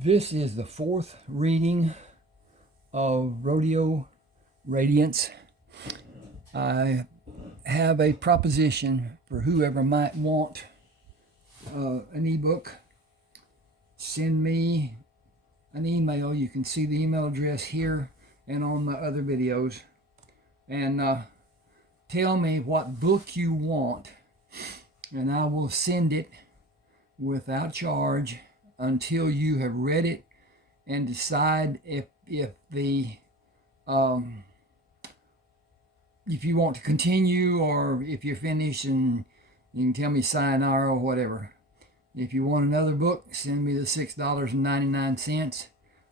This is the fourth reading of Rodeo Radiance. I have a proposition for whoever might want an ebook. Send me an email. You can see the email address here and on my other videos. And tell me what book you want, and I will send it without charge until you have read it and decide if you want to continue, or if you're finished and you can tell me sayonara or whatever. If you want another book, send me the $6.99.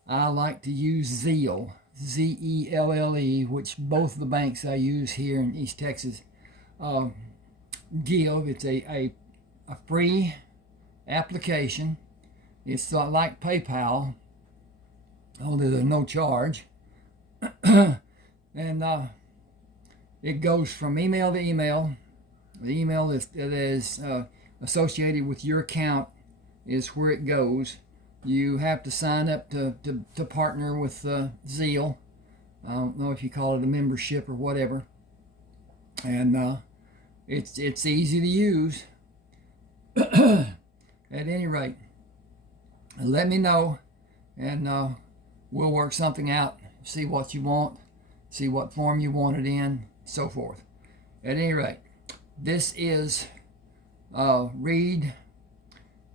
I like to use Zelle, Zelle, which both the banks I use here in East Texas give. It's a free application. It's like PayPal, only there's no charge. And it goes from email to email. The email that is associated with your account is where it goes. You have to sign up to partner with Zelle. I don't know if you call it a membership or whatever. And it's easy to use. At any rate, let me know, and we'll work something out. See what you want, see what form you want it in, so forth. At any rate, this is Reed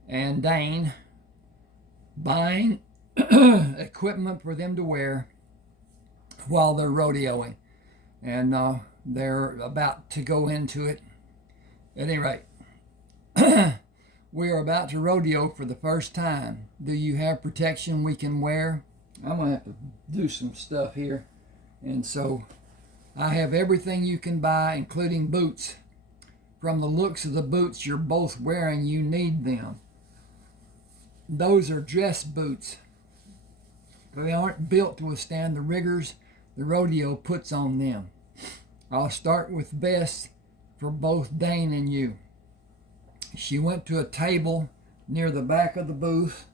and Dane buying equipment for them to wear while they're rodeoing, and they're about to go into it. At any rate, we are about to rodeo for the first time. Do you have protection we can wear? I'm going to have to do some stuff here. And so I have everything you can buy, including boots. From the looks of the boots you're both wearing, you need them. Those are dress boots. They aren't built to withstand the rigors the rodeo puts on them. I'll start with vests for both Dane and you. She went to a table near the back of the booth,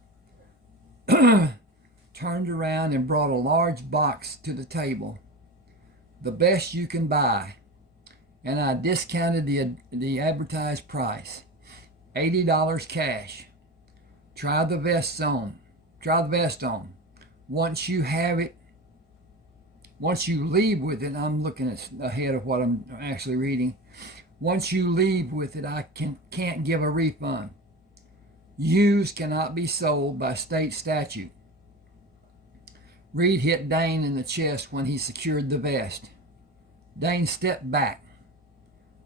turned around and brought a large box to the table. The best you can buy. And I discounted the advertised price. $80 cash. Try the vest on. Once you have it, once you leave with it, I'm looking ahead of what I'm actually reading. Once you leave with it, I can't give a refund. Used cannot be sold by state statute. Reed hit Dane in the chest when he secured the vest. Dane stepped back.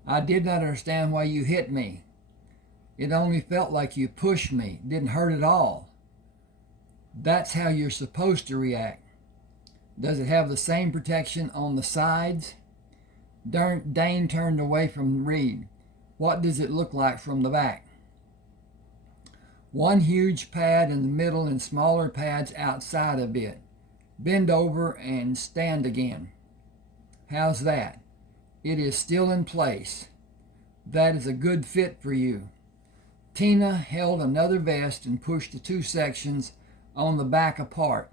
I did not understand why you hit me. It only felt like you pushed me. It didn't hurt at all. That's how you're supposed to react. Does it have the same protection on the sides? Dane turned away from Reed. What does it look like from the back? One huge pad in the middle and smaller pads outside of it. Bend over and stand again. How's that? It is still in place. That is a good fit for you. Tina held another vest and pushed the two sections on the back apart.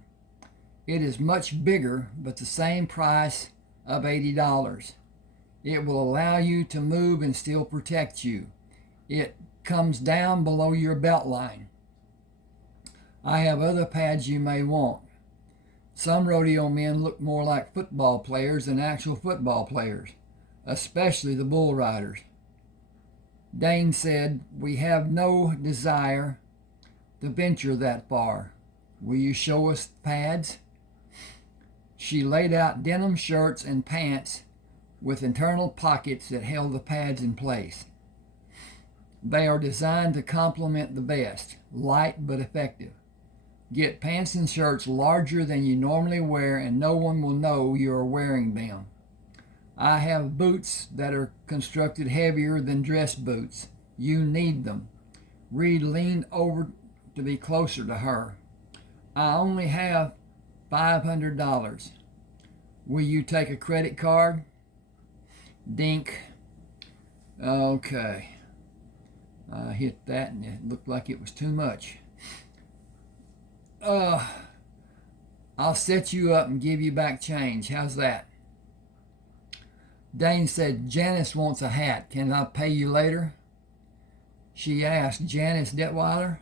It is much bigger, but the same price of $80. It will allow you to move and still protect you. It comes down below your belt line. I have other pads you may want. Some rodeo men look more like football players than actual football players, especially the bull riders. Dane said, we have no desire to venture that far. Will you show us pads? She laid out denim shirts and pants with internal pockets that held the pads in place. They are designed to complement the vest, light but effective. Get pants and shirts larger than you normally wear, and no one will know you are wearing them. I have boots that are constructed heavier than dress boots. You need them. Reed leaned over to be closer to her. I only have $500. Will you take a credit card? Dink. Okay. I hit that and it looked like it was too much. I'll set you up and give you back change. How's that? Dane said, Janice wants a hat. Can I pay you later? She asked, Janice Detweiler?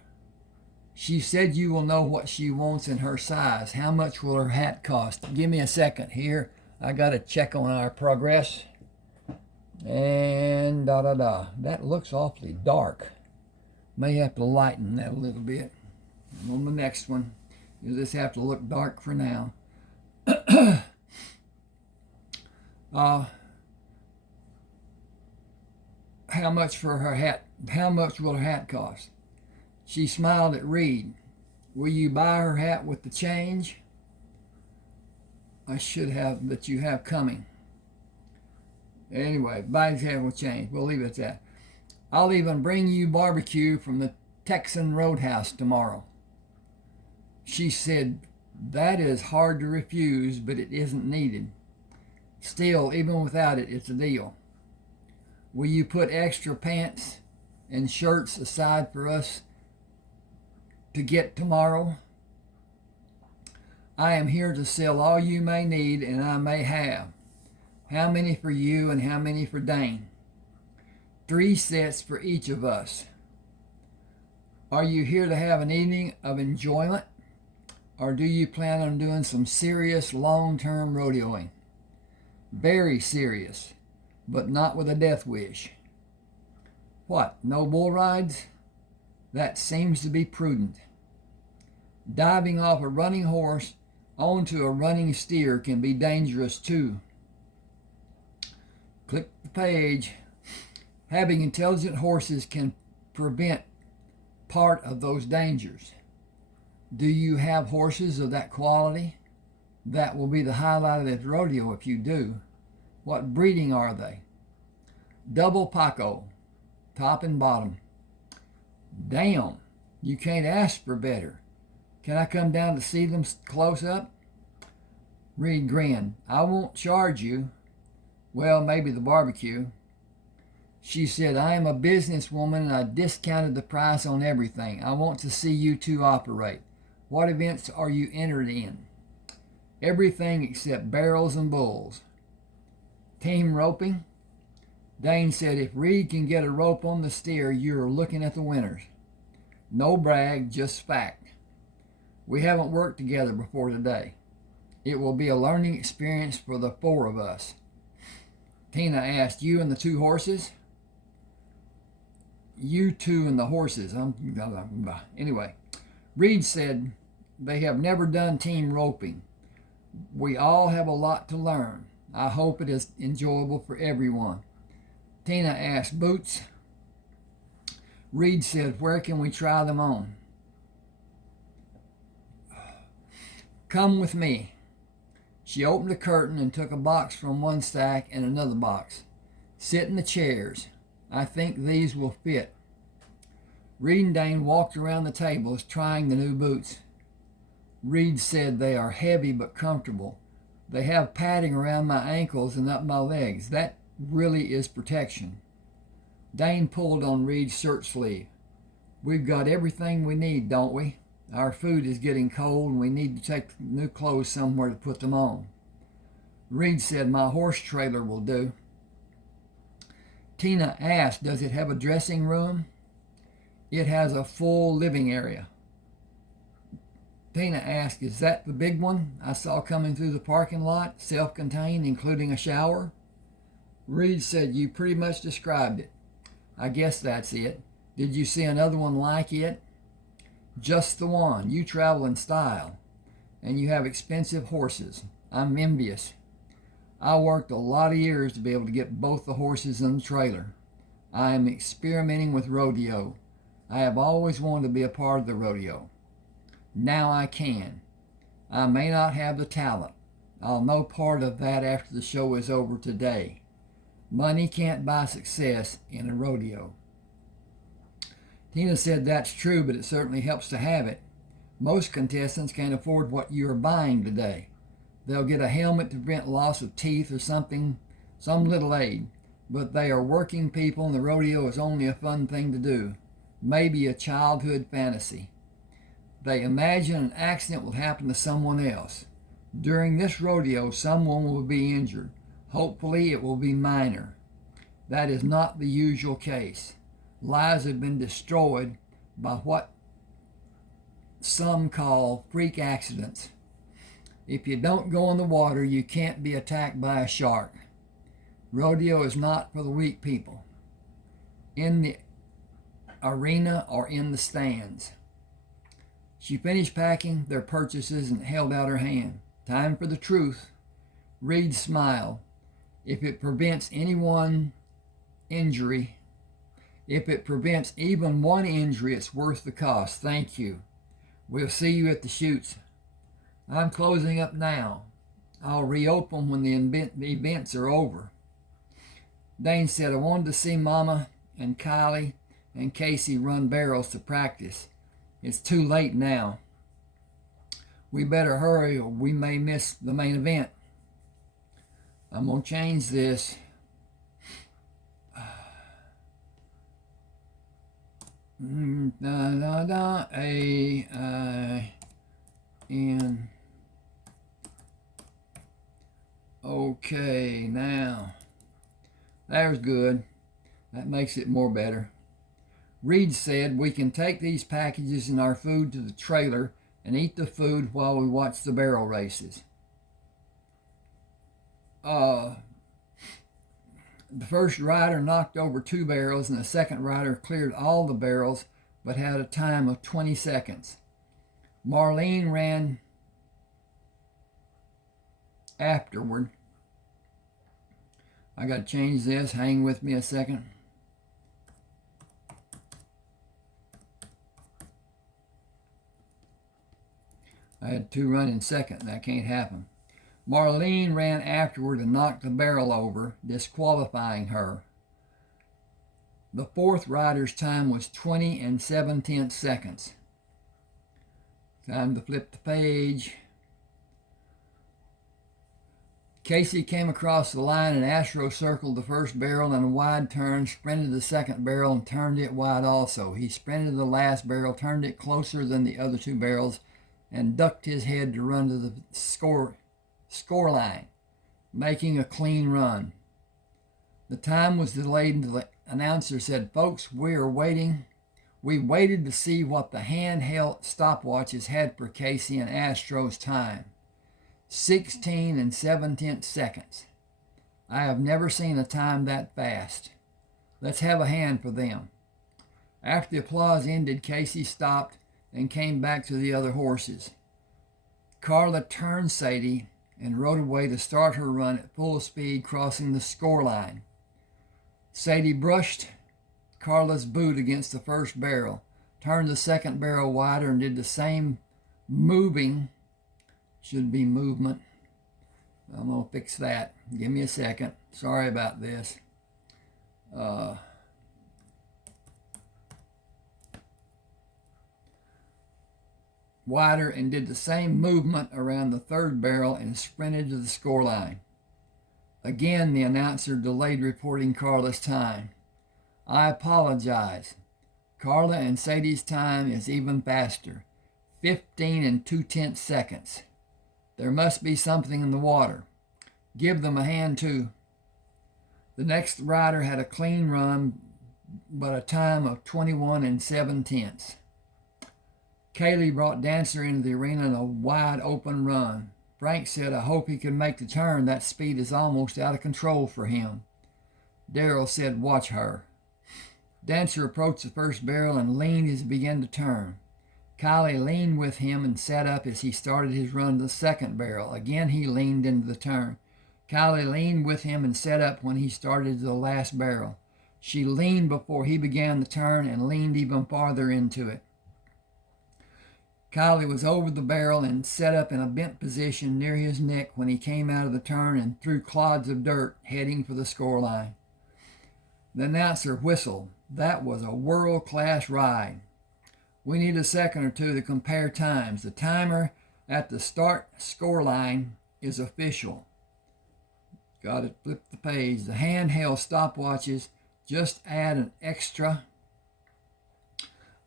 She said you will know what she wants in her size. How much will her hat cost? Give me a second here. I got to check on our progress. And That looks awfully dark. May have to lighten that a little bit. On the next one, you'll just have to look dark for now. How much for her hat? How much will her hat cost? She smiled at Reed. Will you buy her hat with the change? I should have, but you have coming. Anyway, buy his hat with change. We'll leave it at that. I'll even bring you barbecue from the Texan Roadhouse tomorrow. She said, that is hard to refuse, but it isn't needed. Still, even without it, it's a deal. Will you put extra pants and shirts aside for us to get tomorrow? I am here to sell all you may need and I may have. How many for you and how many for Dane? 3 sets for each of us. Are you here to have an evening of enjoyment? Or do you plan on doing some serious long-term rodeoing? Very serious, but not with a death wish. What, no bull rides? That seems to be prudent. Diving off a running horse onto a running steer can be dangerous too. Click the page. Having intelligent horses can prevent part of those dangers. Do you have horses of that quality? That will be the highlight of this rodeo if you do. What breeding are they? Double Paco, top and bottom. Damn, you can't ask for better. Can I come down to see them close up? Reed grinned. I won't charge you. Well, maybe the barbecue. She said, I am a businesswoman and I discounted the price on everything. I want to see you two operate. What events are you entered in? Everything except barrels and bulls. Team roping? Dane said, if Reed can get a rope on the steer, you're looking at the winners. No brag, just fact. We haven't worked together before today. It will be a learning experience for the 4 of us. Tina asked, you and the 2 horses? You 2 and the horses. Anyway, Reed said, they have never done team roping. We all have a lot to learn. I hope it is enjoyable for everyone. Tina asked, boots? Reed said, where can we try them on? Come with me. She opened a curtain and took a box from one stack and another box. Sit in the chairs. I think these will fit. Reed and Dane walked around the tables trying the new boots. Reed said they are heavy but comfortable. They have padding around my ankles and up my legs. That really is protection. Dane pulled on Reed's shirt sleeve. We've got everything we need, don't we? Our food is getting cold and we need to take new clothes somewhere to put them on. Reed said, my horse trailer will do. Tina asked, does it have a dressing room? It has a full living area. Tina asked, is that the big one I saw coming through the parking lot, self-contained, including a shower? Reed said, you pretty much described it. I guess that's it. Did you see another one like it? Just the one. You travel in style, and you have expensive horses. I'm envious. I worked a lot of years to be able to get both the horses in the trailer. I am experimenting with rodeo. I have always wanted to be a part of the rodeo. Now I can. I may not have the talent. I'll know part of that after the show is over today. Money can't buy success in a rodeo. Tina said that's true, but it certainly helps to have it. Most contestants can't afford what you are buying today. They'll get a helmet to prevent loss of teeth or something, some little aid. But they are working people and the rodeo is only a fun thing to do. Maybe a childhood fantasy. They imagine an accident will happen to someone else. During this rodeo, someone will be injured. Hopefully, it will be minor. That is not the usual case. Lives have been destroyed by what some call freak accidents. If you don't go in the water, you can't be attacked by a shark. Rodeo is not for the weak people. In the arena or in the stands. She finished packing their purchases and held out her hand. Time for the truth. Reed smiled. If it prevents anyone injury, if it prevents even one injury, it's worth the cost. Thank you. We'll see you at the chutes. I'm closing up now. I'll reopen when the events are over. Dane said, I wanted to see Mama and Kylie and Casey run barrels to practice. It's too late now. We better hurry or we may miss the main event. I'm going to change this. A-I-N. Okay, now. There's good. That makes it more better. Reed said, we can take these packages and our food to the trailer and eat the food while we watch the barrel races. The first rider knocked over 2 barrels and the second rider cleared all the barrels but had a time of 20 seconds. Marlene ran afterward. I got to change this. Hang with me a second. I had 2 running second. That can't happen. Marlene ran afterward and knocked the barrel over, disqualifying her. The fourth rider's time was 20 7/10 seconds. Time to flip the page. Casey came across the line and Astro circled the first barrel in a wide turn, sprinted the second barrel and turned it wide also. He sprinted the last barrel, turned it closer than the other 2 barrels, and ducked his head to run to the score line, making a clean run. The time was delayed until the announcer said, folks, we waited to see what the handheld stopwatches had for Casey and Astro's time. 16 7/10 seconds. I have never seen a time that fast. Let's have a hand for them. After the applause ended, Casey stopped and came back to the other horses. Carla turned Sadie and rode away to start her run at full speed, crossing the score line. Sadie brushed Carla's boot against the first barrel, turned the second barrel wider, and did the same movement. I'm going to fix that. Give me a second. Sorry about this. Wider and did the same movement around the third barrel and sprinted to the score line. Again, the announcer delayed reporting Carla's time. I apologize. Carla and Sadie's time is even faster, 15 2/10 seconds. There must be something in the water. Give them a hand too. The next rider had a clean run, but a time of 21 7/10. Kaylee brought Dancer into the arena in a wide open run. Frank said, I hope he can make the turn. That speed is almost out of control for him. Darrell said, watch her. Dancer approached the first barrel and leaned as he began to turn. Kylie leaned with him and sat up as he started his run to the second barrel. Again, he leaned into the turn. Kylie leaned with him and sat up when he started the last barrel. She leaned before he began the turn and leaned even farther into it. Kylie was over the barrel and set up in a bent position near his neck when he came out of the turn and threw clods of dirt, heading for the score line. The announcer whistled. That was a world-class ride. We need a second or two to compare times. The timer at the start score line is official. Got to flip the page. The handheld stopwatches just add an extra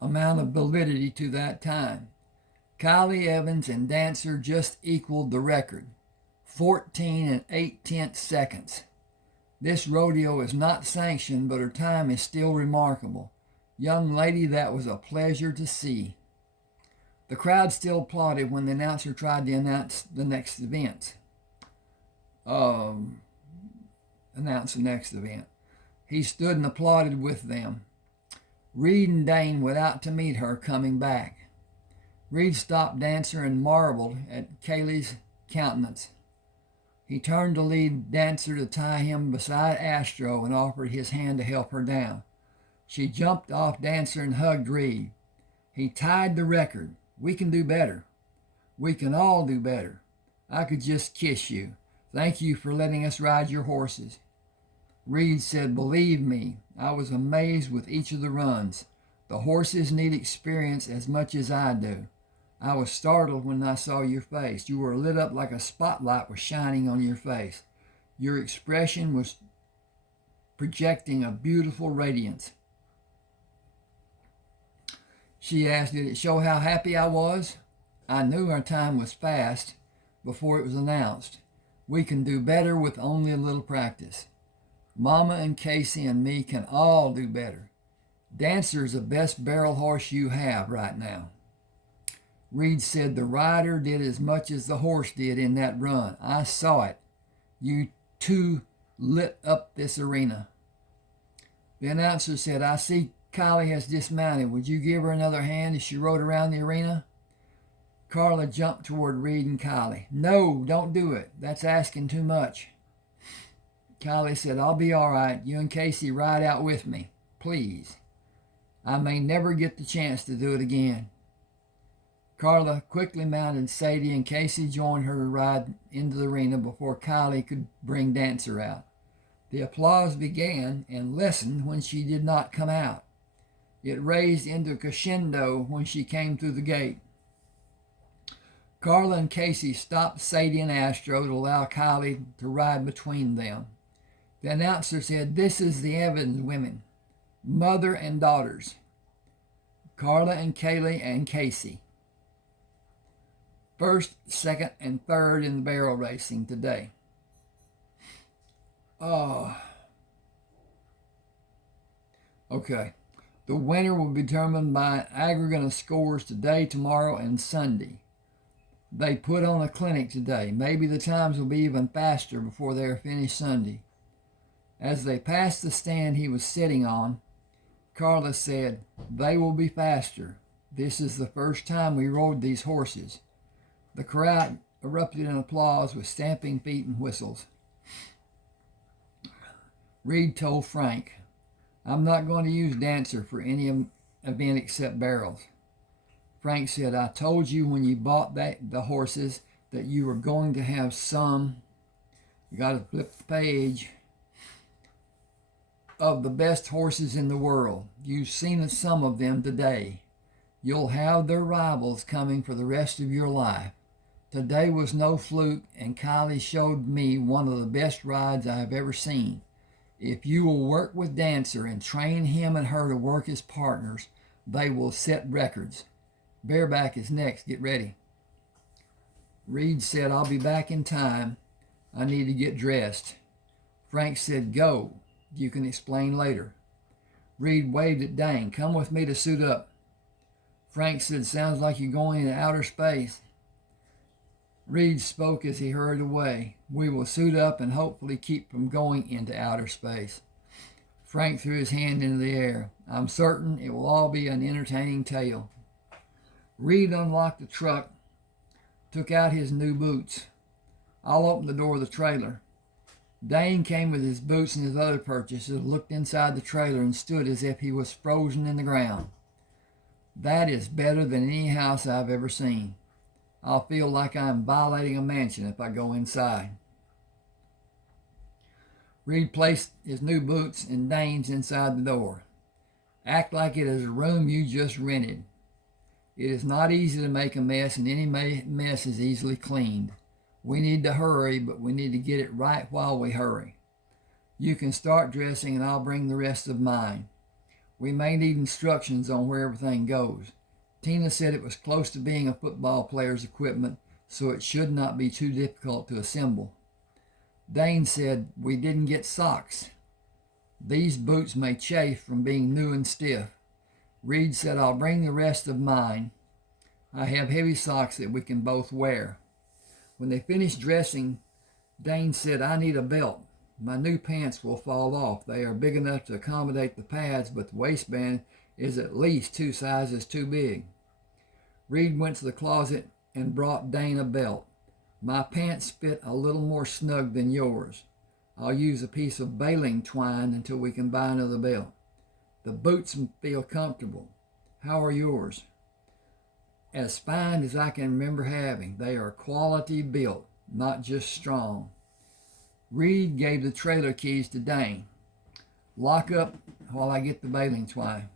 amount of validity to that time. Kylie Evans and Dancer just equaled the record, 14 and 8/10 seconds. This rodeo is not sanctioned, but her time is still remarkable. Young lady, that was a pleasure to see. The crowd still applauded when the announcer tried to announce the next event. He stood and applauded with them. Reed and Dane went out to meet her coming back. Reed stopped Dancer and marveled at Kaylee's countenance. He turned to lead Dancer to tie him beside Astro and offered his hand to help her down. She jumped off Dancer and hugged Reed. He tied the record. We can do better. We can all do better. I could just kiss you. Thank you for letting us ride your horses. Reed said, believe me, I was amazed with each of the runs. The horses need experience as much as I do. I was startled when I saw your face. You were lit up like a spotlight was shining on your face. Your expression was projecting a beautiful radiance. She asked, did it show how happy I was? I knew our time was fast before it was announced. We can do better with only a little practice. Mama and Casey and me can all do better. Dancer's the best barrel horse you have right now. Reed said the rider did as much as the horse did in that run. I saw it. You two lit up this arena. The announcer said, I see Kylie has dismounted. Would you give her another hand as she rode around the arena? Carla jumped toward Reed and Kylie. No, don't do it. That's asking too much. Kylie said, I'll be all right. You and Casey ride out with me, please. I may never get the chance to do it again. Carla quickly mounted Sadie, and Casey joined her to ride into the arena before Kylie could bring Dancer out. The applause began and lessened when she did not come out. It raised into a crescendo when she came through the gate. Carla and Casey stopped Sadie and Astro to allow Kylie to ride between them. The announcer said, this is the Evans women, mother and daughters, Carla and Kaylee and Casey. First, second, and third in the barrel racing today. Okay. The winner will be determined by an aggregate of scores today, tomorrow, and Sunday. They put on a clinic today. Maybe the times will be even faster before they are finished Sunday. As they passed the stand he was sitting on, Carla said, they will be faster. This is the first time we rode these horses. The crowd erupted in applause with stamping feet and whistles. Reed told Frank, I'm not going to use Dancer for any event except barrels. Frank said, I told you when you bought the horses that you were going to have some, you got to flip the page, of the best horses in the world. You've seen some of them today. You'll have their rivals coming for the rest of your life. Today was no fluke, and Kylie showed me one of the best rides I have ever seen. If you will work with Dancer and train him and her to work as partners, they will set records. Bareback is next. Get ready. Reed said, I'll be back in time. I need to get dressed. Frank said, go. You can explain later. Reed waved at Dane. Come with me to suit up. Frank said, sounds like you're going into outer space. Reed spoke as he hurried away. We will suit up and hopefully keep from going into outer space. Frank threw his hand into the air. I'm certain it will all be an entertaining tale. Reed unlocked the truck, took out his new boots. I'll open the door of the trailer. Dane came with his boots and his other purchases, looked inside the trailer, and stood as if he was frozen in the ground. That is better than any house I've ever seen. I'll feel like I'm violating a mansion if I go inside. Reed placed his new boots and Dane's inside the door. Act like it is a room you just rented. It is not easy to make a mess, and any mess is easily cleaned. We need to hurry, but we need to get it right while we hurry. You can start dressing, and I'll bring the rest of mine. We may need instructions on where everything goes. Tina said it was close to being a football player's equipment, so it should not be too difficult to assemble. Dane said, "We didn't get socks. These boots may chafe from being new and stiff." Reed said, "I'll bring the rest of mine. I have heavy socks that we can both wear." When they finished dressing, Dane said, "I need a belt. My new pants will fall off. They are big enough to accommodate the pads, but the waistband is at least 2 sizes too big." Reed went to the closet and brought Dane a belt. "My pants fit a little more snug than yours. I'll use a piece of baling twine until we can buy another belt. The boots feel comfortable. How are yours?" "As fine as I can remember having. They are quality built, not just strong." Reed gave the trailer keys to Dane. "Lock up while I get the baling twine."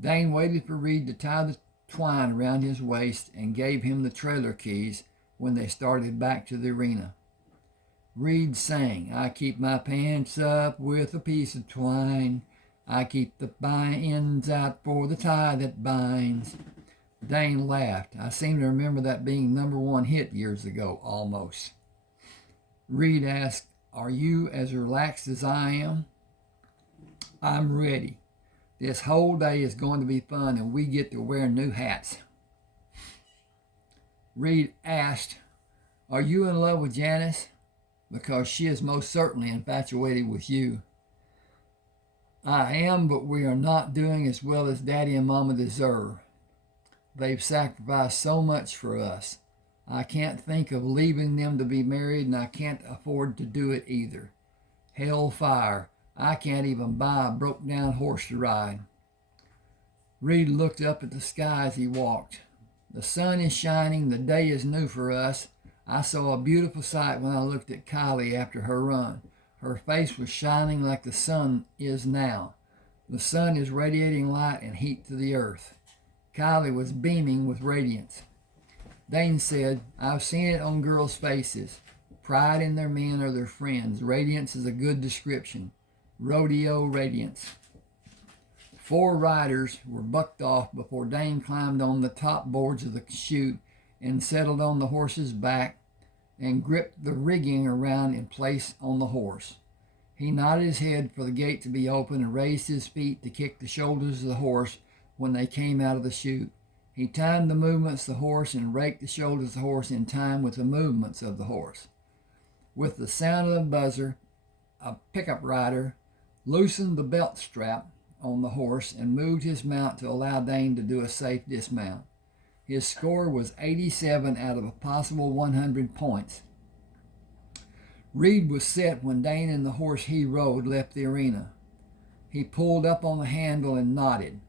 Dane waited for Reed to tie the twine around his waist and gave him the trailer keys when they started back to the arena. Reed sang, "I keep my pants up with a piece of twine. I keep the ends out for the tie that binds." Dane laughed. "I seem to remember that being #1 hit years ago, almost." Reed asked, "Are you as relaxed as I am?" "I'm ready. This whole day is going to be fun, and we get to wear new hats." Reed asked, "Are you in love with Janice? Because she is most certainly infatuated with you." "I am, but we are not doing as well as Daddy and Mama deserve. They've sacrificed so much for us. I can't think of leaving them to be married, and I can't afford to do it either. Hellfire, I can't even buy a broke-down horse to ride." Reed looked up at the sky as he walked. "The sun is shining. The day is new for us. I saw a beautiful sight when I looked at Kylie after her run. Her face was shining like the sun is now. The sun is radiating light and heat to the earth. Kylie was beaming with radiance." Dane said, "I've seen it on girls' faces. Pride in their men or their friends. Radiance is a good description. Rodeo Radiance." 4 riders were bucked off before Dane climbed on the top boards of the chute and settled on the horse's back and gripped the rigging around in place on the horse. He nodded his head for the gate to be open and raised his feet to kick the shoulders of the horse when they came out of the chute. He timed the movements of the horse and raked the shoulders of the horse in time with the movements of the horse. With the sound of the buzzer, a pickup rider loosened the belt strap on the horse and moved his mount to allow Dane to do a safe dismount. His score was 87 out of a possible 100 points. Reed was set when Dane and the horse he rode left the arena. He pulled up on the handle and nodded.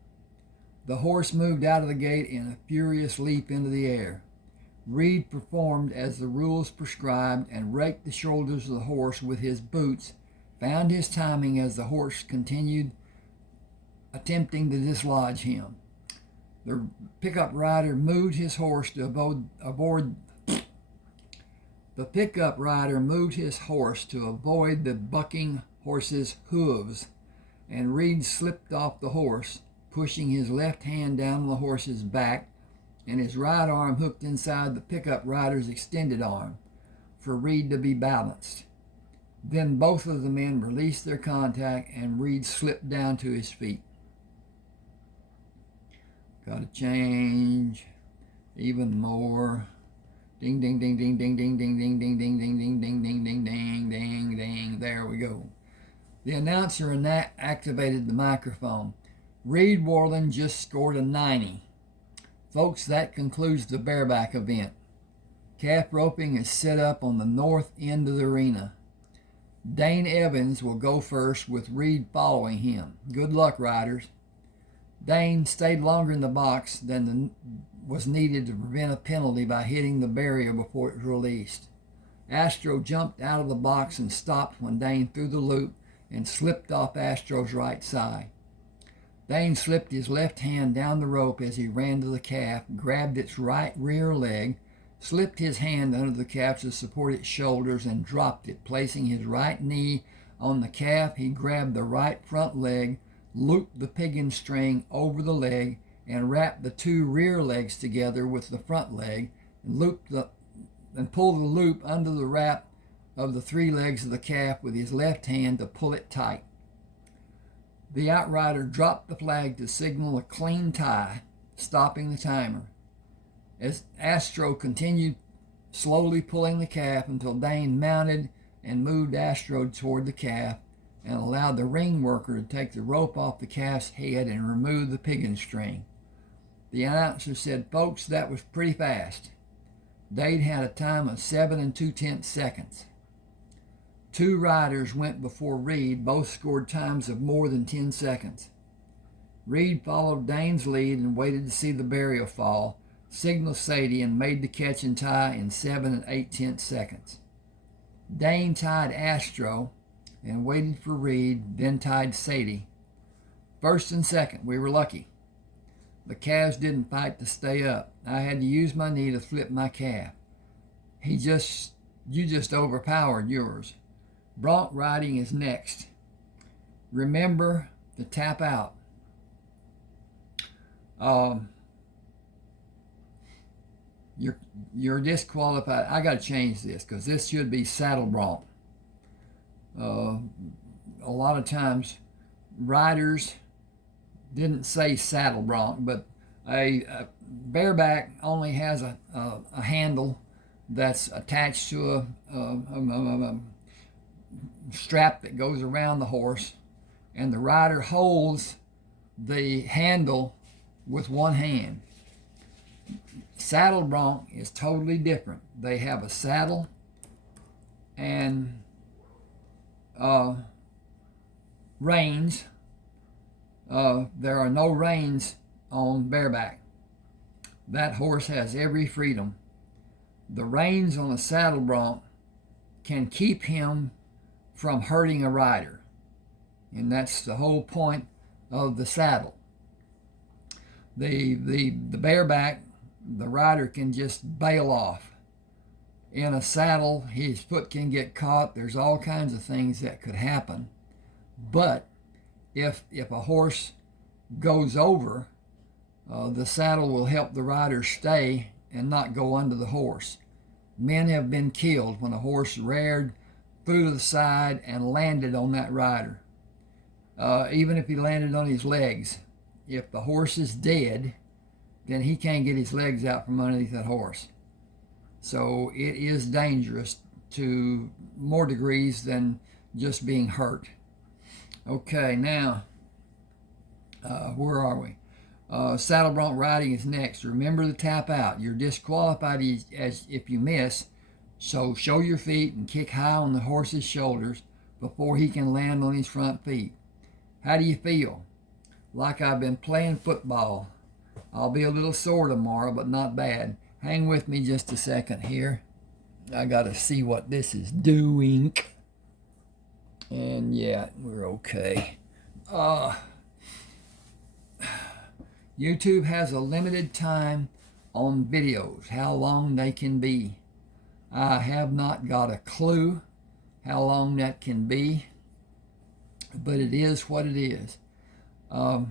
The horse moved out of the gate in a furious leap into the air. Reed performed as the rules prescribed and raked the shoulders of the horse with his boots, found his timing as the horse continued attempting to dislodge him. The pickup rider moved his horse to avoid the bucking horse's hooves, and Reed slipped off the horse, pushing his left hand down the horse's back and his right arm hooked inside the pickup rider's extended arm for Reed to be balanced. Then both of the men released their contact and Reed slipped down to his feet. Gotta change even more. Ding, ding, ding, ding, ding, ding, ding, ding, ding, ding, ding, ding, ding, ding, ding, ding, ding, ding. There we go. The announcer activated the microphone. Reed Worlan just scored a 90. Folks, that concludes the bareback event. Calf roping is set up on the north end of the arena. Dane Evans will go first with Reed following him. Good luck, riders. Dane stayed longer in the box than was needed to prevent a penalty by hitting the barrier before it was released. Astro jumped out of the box and stopped when Dane threw the loop and slipped off Astro's right side. Dane slipped his left hand down the rope as he ran to the calf, grabbed its right rear leg, slipped his hand under the calf to support its shoulders, and dropped it. Placing his right knee on the calf, he grabbed the right front leg, looped the piggin string over the leg, and wrapped the two rear legs together with the front leg and pulled the loop under the wrap of the three legs of the calf with his left hand to pull it tight. The outrider dropped the flag to signal a clean tie, stopping the timer. As Astro continued slowly pulling the calf until Dane mounted and moved Astro toward the calf and allowed the ring worker to take the rope off the calf's head and remove the piggin string. The announcer said, "Folks, that was pretty fast." Dane had a time of 7 2/10 seconds. Two riders went before Reed. Both scored times of more than 10 seconds. Reed followed Dane's lead and waited to see the barrier fall, signaled Sadie, and made the catch and tie in 7 8/10 seconds. Dane tied Astro and waited for Reed, then tied Sadie. First and second, we were lucky. The calves didn't fight to stay up. I had to use my knee to flip my calf. You just overpowered yours. Bronc riding is next. Remember to tap out. You're disqualified. I got to change this because this should be saddle bronc. A lot of times riders didn't say saddle bronc, but a bareback only has a handle that's attached to a strap that goes around the horse, and the rider holds the handle with one hand. Saddle bronc is totally different. They have a saddle and reins. There are no reins on bareback. That horse has every freedom. The reins on a saddle bronc can keep him from hurting a rider, and that's the whole point of the saddle. The bareback, the rider can just bail off. In a saddle, his foot can get caught. There's all kinds of things that could happen. But if a horse goes over, the saddle will help the rider stay and not go under the horse. Men have been killed when a horse reared, flew to the side, and landed on that rider. Even if he landed on his legs, if the horse is dead, then he can't get his legs out from underneath that horse. So it is dangerous to more degrees than just being hurt. Okay, now, where are we? Saddle bronc riding is next. Remember to tap out. You're disqualified as if you miss, so show your feet and kick high on the horse's shoulders before he can land on his front feet. How do you feel? Like I've been playing football. I'll be a little sore tomorrow, but not bad. Hang with me just a second here. I got to see what this is doing. And yeah, we're okay. YouTube has a limited time on videos, how long they can be. I have not got a clue how long that can be, but it is what it is. Okay,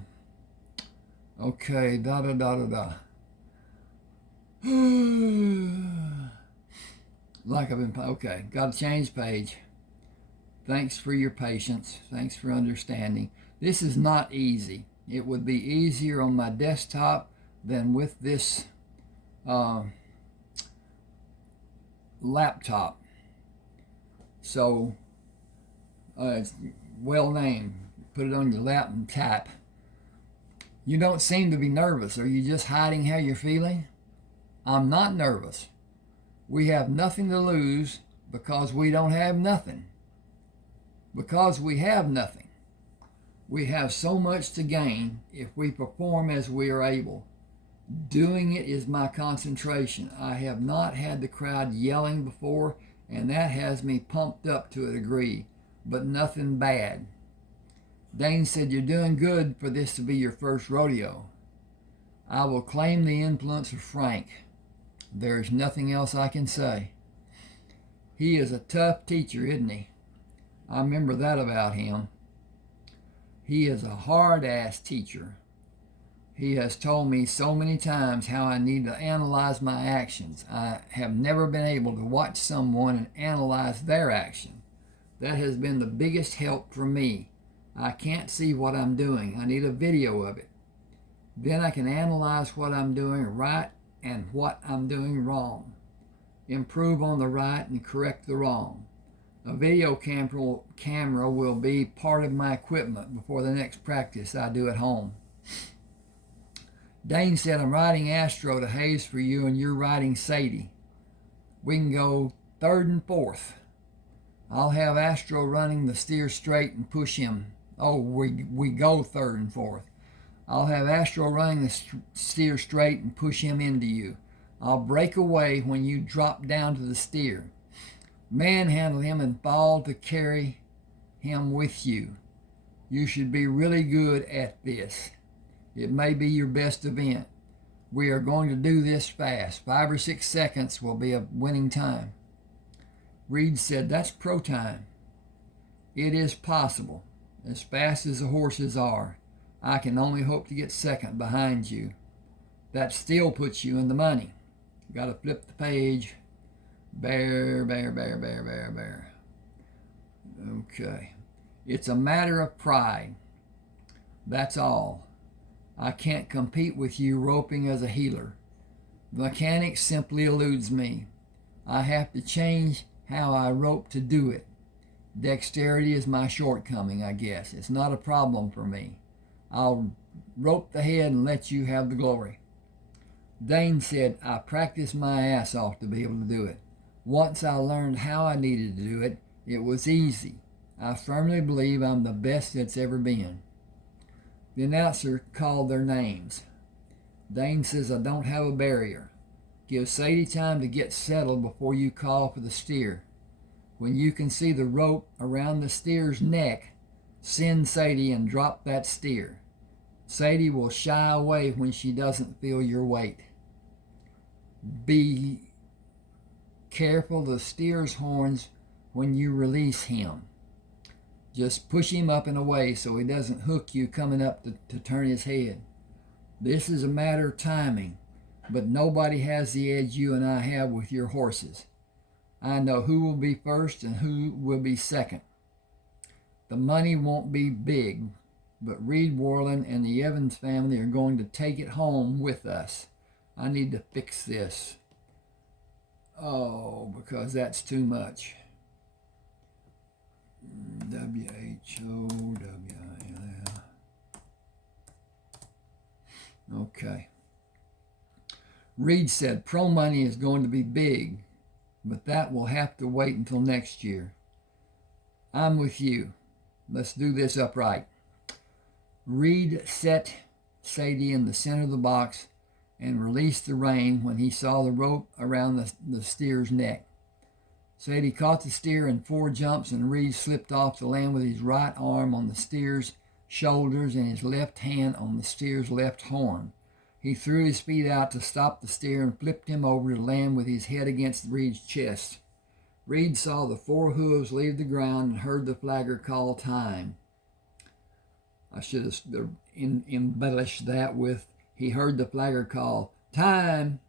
like I've been, okay, got to change page. Thanks for your patience. Thanks for understanding. This is not easy. It would be easier on my desktop than with this laptop. So it's well named. Put it on your lap and tap. You don't seem to be nervous. Are you just hiding how you're feeling? I'm not nervous. We have nothing to lose because we don't have nothing. Because we have nothing, we have so much to gain if we perform as we are able. Doing it is my concentration. I have not had the crowd yelling before, and that has me pumped up to a degree, but nothing bad. Dane said, "You're doing good for this to be your first rodeo." I will claim the influence of Frank. There is nothing else I can say. He is a tough teacher, isn't he? I remember that about him. He is a hard-ass teacher. He has told me so many times how I need to analyze my actions. I have never been able to watch someone and analyze their action. That has been the biggest help for me. I can't see what I'm doing. I need a video of it. Then I can analyze what I'm doing right and what I'm doing wrong. Improve on the right and correct the wrong. A video camera will be part of my equipment before the next practice I do at home. Dane said, I'm riding Astro to Hayes for you and you're riding Sadie. We can go third and fourth. I'll have Astro running the steer straight and push him. Oh, we go third and fourth. I'll have Astro running the steer straight and push him into you. I'll break away when you drop down to the steer. Manhandle him and fall to carry him with you. You should be really good at this. It may be your best event. We are going to do this fast. 5 or 6 seconds will be a winning time. Reed said, that's pro time. It is possible. As fast as the horses are, I can only hope to get second behind you. That still puts you in the money. Got to flip the page. Bear. Okay. It's a matter of pride. That's all. I can't compete with you roping as a heeler. The mechanics simply eludes me. I have to change how I rope to do it. Dexterity is my shortcoming, I guess. It's not a problem for me. I'll rope the head and let you have the glory. Dane said, I practiced my ass off to be able to do it. Once I learned how I needed to do it, it was easy. I firmly believe I'm the best that's ever been. The announcer called their names. Dane says, I don't have a barrier. Give Sadie time to get settled before you call for the steer. When you can see the rope around the steer's neck, send Sadie and drop that steer. Sadie will shy away when she doesn't feel your weight. Be careful of the steer's horns when you release him. Just push him up and away so he doesn't hook you coming up to turn his head. This is a matter of timing, but nobody has the edge you and I have with your horses. I know who will be first and who will be second. The money won't be big, but Reed, Worlan, and the Evans family are going to take it home with us. I need to fix this. Oh, because that's too much. WHOWIL. Okay. Reed said pro money is going to be big, but that will have to wait until next year. I'm with you. Let's do this upright. Reed set Sadie in the center of the box and released the rein when he saw the rope around the steer's neck. Sadie caught the steer in 4 jumps, and Reed slipped off the land with his right arm on the steer's shoulders and his left hand on the steer's left horn. He threw his feet out to stop the steer and flipped him over to land with his head against Reed's chest. Reed saw the 4 hooves leave the ground and heard the flagger call time. I should have embellished that with, he heard the flagger call time.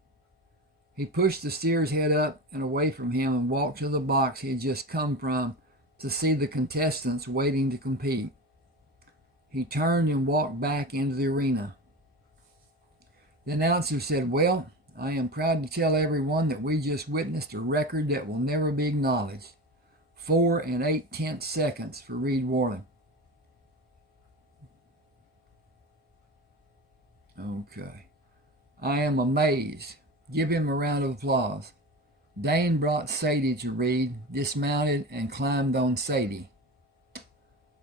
He pushed the steer's head up and away from him and walked to the box he had just come from to see the contestants waiting to compete. He turned and walked back into the arena. The announcer said, well, I am proud to tell everyone that we just witnessed a record that will never be acknowledged. 4 8/10 seconds for Reed Worlan. Okay. I am amazed. Give him a round of applause. Dane brought Sadie to Reed, dismounted, and climbed on Sadie,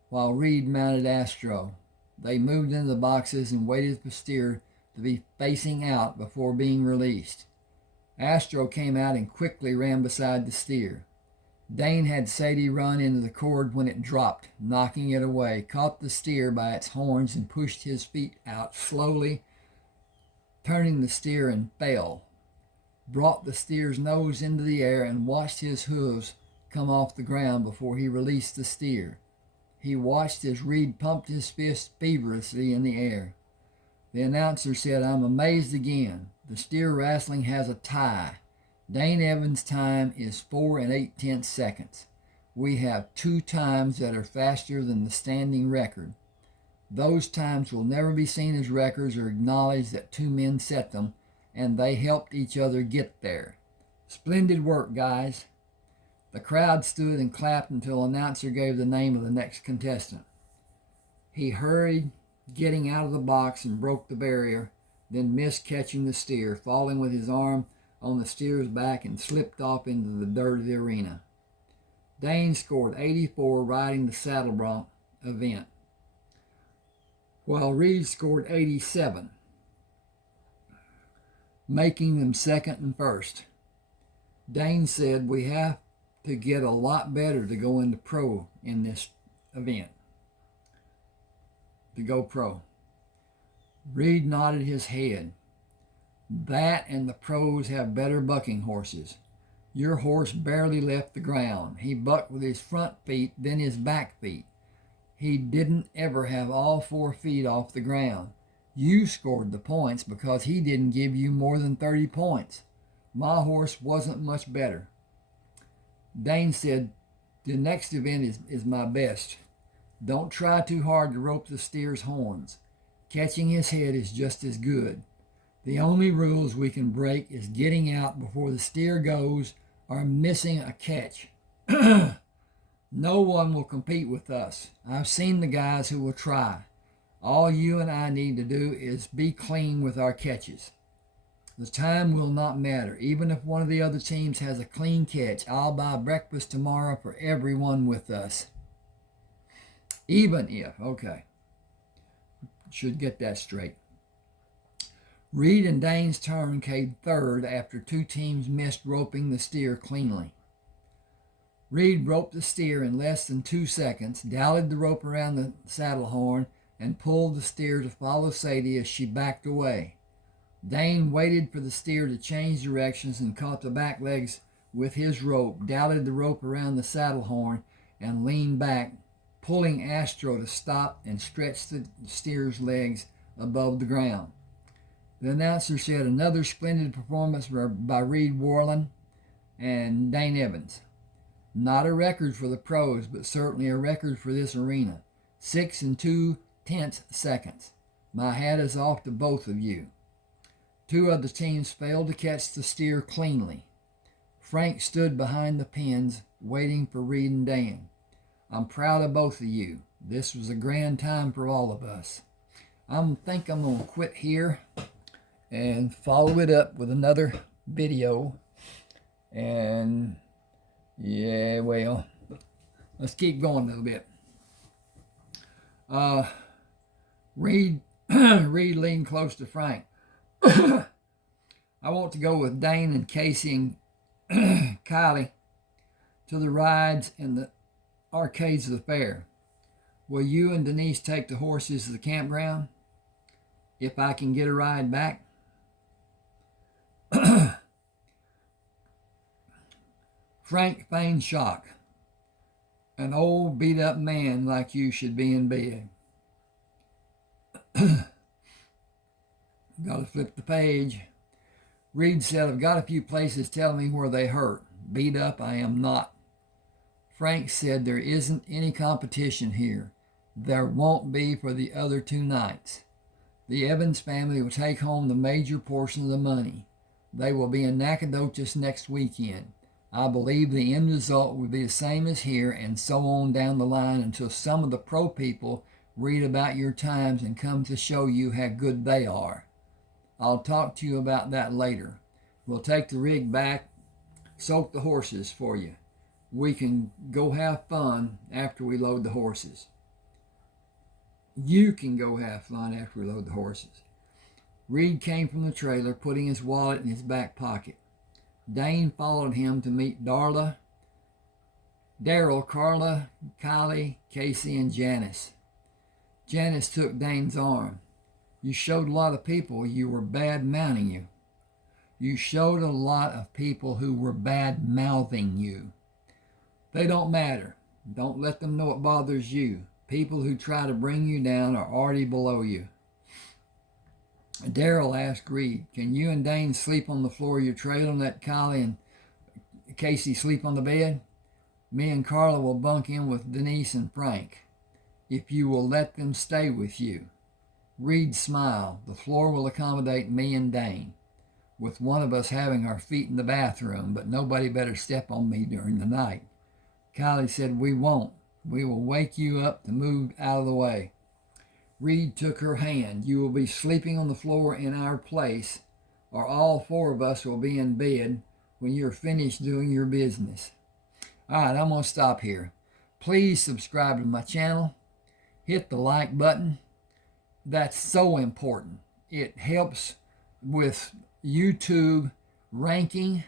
while Reed mounted Astro. They moved into the boxes and waited for the steer to be facing out before being released. Astro came out and quickly ran beside the steer. Dane had Sadie run into the cord when it dropped, knocking it away, caught the steer by its horns and pushed his feet out slowly, turning the steer, and fell. Brought the steer's nose into the air and watched his hooves come off the ground before he released the steer. He watched as Reed pumped his fist feverishly in the air. The announcer said, "I'm amazed again. The steer wrestling has a tie. Dane Evans' time is 4 8/10 seconds. We have 2 times that are faster than the standing record. Those times will never be seen as records or acknowledged that 2 men set them, and they helped each other get there. Splendid work, guys." The crowd stood and clapped until the announcer gave the name of the next contestant. He hurried, getting out of the box, and broke the barrier, then missed catching the steer, falling with his arm on the steer's back and slipped off into the dirt of the arena. Dane scored 84 riding the saddle bronc event, while Reed scored 87, making them second and first. Dane said, "We have to get a lot better to go into pro in this event." To go pro. Reed nodded his head. "That and the pros have better bucking horses. Your horse barely left the ground. He bucked with his front feet, then his back feet. He didn't ever have all 4 feet off the ground. You scored the points because he didn't give you more than 30 points. My horse wasn't much better." Dane said, "The next event is my best. Don't try too hard to rope the steer's horns. Catching his head is just as good. The only rules we can break is getting out before the steer goes or missing a catch. No one will compete with us. I've seen the guys who will try. All you and I need to do is be clean with our catches. The time will not matter. Even if one of the other teams has a clean catch, I'll buy breakfast tomorrow for everyone with us." Even if, okay. Should get that straight. Reed and Dane's turn came third after 2 teams missed roping the steer cleanly. Reed roped the steer in less than 2 seconds, dallied the rope around the saddle horn, and pulled the steer to follow Sadie as she backed away. Dane waited for the steer to change directions and caught the back legs with his rope, dallied the rope around the saddle horn, and leaned back, pulling Astro to stop and stretch the steer's legs above the ground. The announcer said, "Another splendid performance by Reed Worlan and Dane Evans. Not a record for the pros, but certainly a record for this arena. 6 2/10 seconds. My hat is off to both of you." 2 other teams failed to catch the steer cleanly. Frank stood behind the pins, waiting for Reed and Dane. "I'm proud of both of you. This was a grand time for all of us." I think I'm going to quit here and follow it up with another video. And yeah, well, let's keep going a little bit. Reed leaned close to Frank. "I want to go with Dane and Casey and Kylie to the rides and the arcades of the fair. Will you and Denise take the horses to the campground? If I can get a ride back?" Frank feigned shock. "An old beat-up man like you should be in bed." Got to flip the page. Reed said, "I've got a few places telling me where they hurt. Beat up I am not." Frank said, "There isn't any competition here. There won't be for the other 2 nights. The Evans family will take home the major portion of the money. They will be in Nacogdoches next weekend. I believe the end result will be the same as here, and so on down the line until some of the pro people read about your times and come to show you how good they are. I'll talk to you about that later. We'll take the rig back, soak the horses for you. We can go have fun after we load the horses." You can go have fun after we load the horses. Reed came from the trailer, putting his wallet in his back pocket. Dane followed him to meet Daryl, Carla, Kylie, Casey, and Janice. Janice took Dane's arm. "You showed a lot of people you were bad-mouthing you. You showed a lot of people who were bad-mouthing you. They don't matter. Don't let them know it bothers you. People who try to bring you down are already below you." Daryl asked Reed, can you and Dane sleep on the floor of your trailer and let Kylie and Casey sleep on the bed? Me and Carla will bunk in with Denise and Frank, if you will let them stay with you. Reed smiled. The floor will accommodate me and Dane, with one of us having our feet in the bathroom, but nobody better step on me during the night. Kylie said, we won't. We will wake you up to move out of the way. Reed took her hand. You will be sleeping on the floor in our place, or all four of us will be in bed when you're finished doing your business. All right, I'm going to stop here. Please subscribe to my channel. Hit the like button. That's so important. It helps with YouTube ranking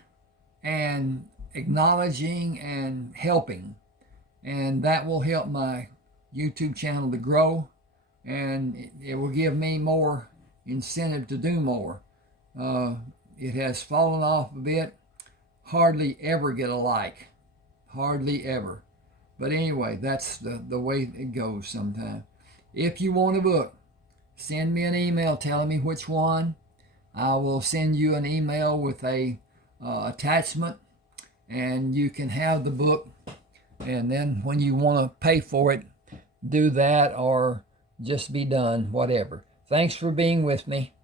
and acknowledging and helping. And that will help my YouTube channel to grow, and it will give me more incentive to do more. It has fallen off a bit. Hardly ever get a like. Hardly ever. But anyway, that's the way it goes sometimes. If you want a book, send me an email telling me which one. I will send you an email with a attachment, and you can have the book. And then when you want to pay for it, do that or just be done, whatever. Thanks for being with me.